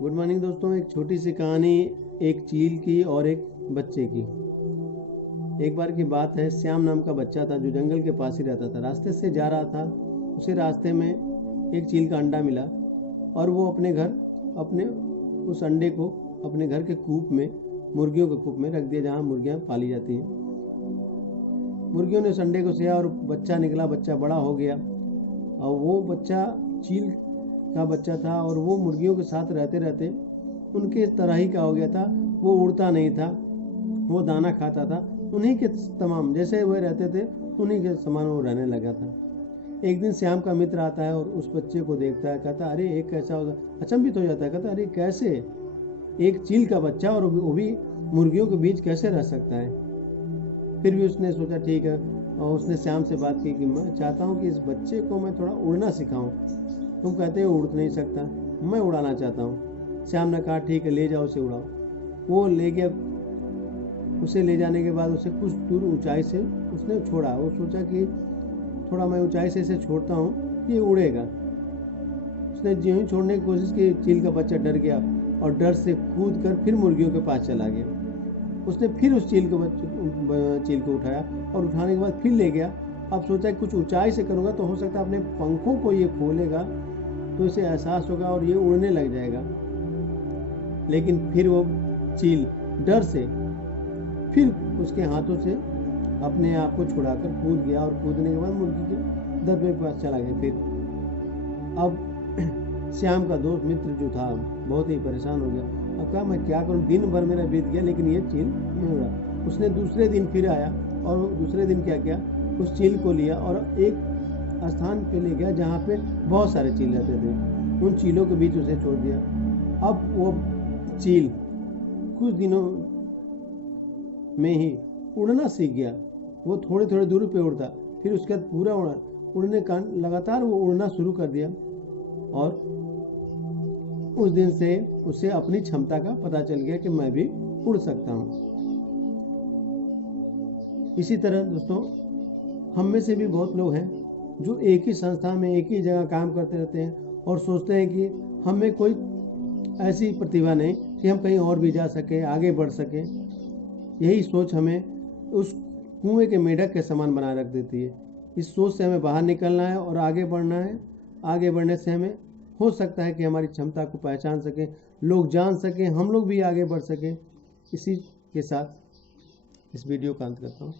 Good morning दोस्तों। एक छोटी सी कहानी एक चील की और एक बच्चे की। एक बार की बात है, श्याम नाम का बच्चा था जो जंगल के पास ही रहता था। रास्ते से जा रहा था, उसे रास्ते में एक चील का अंडा मिला और वो अपने उस अंडे को अपने घर के कूप में, मुर्गियों के कूप में रख दिया जहाँ मुर्गियाँ पाली जाती हैं। मुर्गियों ने उस अंडे को सेया और बच्चा निकला। बच्चा बड़ा हो गया और वो बच्चा चील का बच्चा था और वो मुर्गियों के साथ रहते रहते उनके तरह ही का हो गया था। वो उड़ता नहीं था, वो दाना खाता था, उन्हीं के तमाम जैसे वो रहते थे उन्हीं के समान वो रहने लगा था। एक दिन श्याम का मित्र आता है और उस बच्चे को देखता है, कहता अरे एक कैसा होगा, अचंभित हो जाता है, कहता अरे कैसे एक चील का बच्चा और वो भी मुर्गियों के बीच कैसे रह सकता है। फिर भी उसने सोचा ठीक है, और उसने श्याम से बात की कि मैं चाहता हूँ कि इस बच्चे को मैं थोड़ा उड़ना सिखाऊं। तुम कहते हो उड़ नहीं सकता, मैं उड़ाना चाहता हूँ। श्याम ने कहा ठीक है, ले जाओ उसे उड़ाओ। वो ले गया। उसे ले जाने के बाद उसे कुछ दूर ऊंचाई से उसने छोड़ा। वो सोचा कि थोड़ा मैं ऊंचाई से इसे छोड़ता हूँ, ये उड़ेगा। उसने ज्यों ही छोड़ने की कोशिश की, चील का बच्चा डर गया और डर से कूद कर फिर मुर्गियों के पास चला गया। उसने फिर उस चील को उठाया और उठाने के बाद फिर ले गया। अब सोचा कुछ ऊंचाई से करूँगा तो हो सकता है अपने पंखों को ये खोलेगा तो इसे एहसास होगा और ये उड़ने लग जाएगा। लेकिन फिर वो चील डर से फिर उसके हाथों से अपने आप को छुड़ाकर कूद गया और कूदने के बाद मुर्गी के दरबे के पास चला गया। फिर अब श्याम का दोस्त मित्र जो था बहुत ही परेशान हो गया। अब कहा मैं क्या करूं, दिन भर मेरा बीत गया लेकिन ये चील नहीं हो रहा। उसने दूसरे दिन फिर आया और दूसरे दिन क्या किया, उस चील को लिया और एक स्थान पे ले गया जहाँ पे बहुत सारे चील रहते थे। उन चीलों के बीच उसे छोड़ दिया। अब वो चील कुछ दिनों में ही उड़ना सीख गया। वो थोड़े थोड़े दूर पे उड़ता, फिर उसके बाद पूरा उड़ने का लगातार वो उड़ना शुरू कर दिया और उस दिन से उसे अपनी क्षमता का पता चल गया कि मैं भी उड़ सकता हूँ। इसी तरह दोस्तों, हम में से भी बहुत लोग हैं जो एक ही संस्था में एक ही जगह काम करते रहते हैं और सोचते हैं कि हमें कोई ऐसी प्रतिभा नहीं कि हम कहीं और भी जा सके, आगे बढ़ सके। यही सोच हमें उस कुएं के मेढक के समान बनाए रख देती है। इस सोच से हमें बाहर निकलना है और आगे बढ़ना है। आगे बढ़ने से हमें हो सकता है कि हमारी क्षमता को पहचान सकें, लोग जान सकें, हम लोग भी आगे बढ़ सकें। इसी के साथ इस वीडियो का अंत करता हूँ।